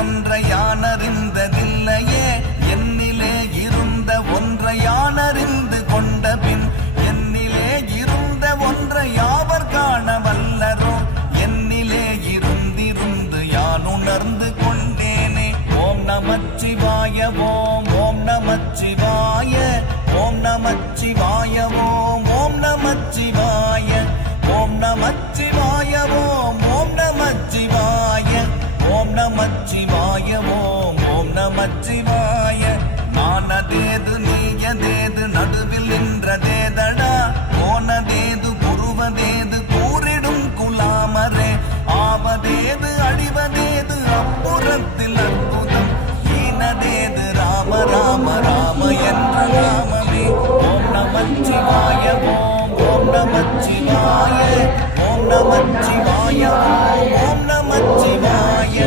ஒன்றை யானறிந்ததில்லையே என்னிலே இருந்த ஒன்றை யானறிந்து கொண்ட பின் என்னிலே இருந்த ஒன்றை யாவர் காண வல்லரோ என்னிலே இருந்திருந்து யான் உணர்ந்து கொண்டேனே. ஓம் நமச்சிவாய ஓம் ஓம் நமச்சிவாய ஓம் நமச்சிவாய ஓம் ஓம் நமச்சிவாய ஓம் நமச்சிவாய ஓம் ஓம் நமச்சிவாய ஓம் நமச்சிவாய ஓம் ஓம் நமச்சிவாய. நானதேது நீயதேது நடுவில் நின்றதேதடா போனதேது புருவதேது கூறிடும் குலாமரே ஆவதேது அடிவதேது அப்புறத்தில் அற்புதம் ஈனதேது ராம ராம ராம என்ற ராமமே. ஓம் நமச்சிவாய ஓம் ஓம் நமச்சிவாய ஓம் நமச்சிவாய ஓம் ஓம் நமச்சிவாய.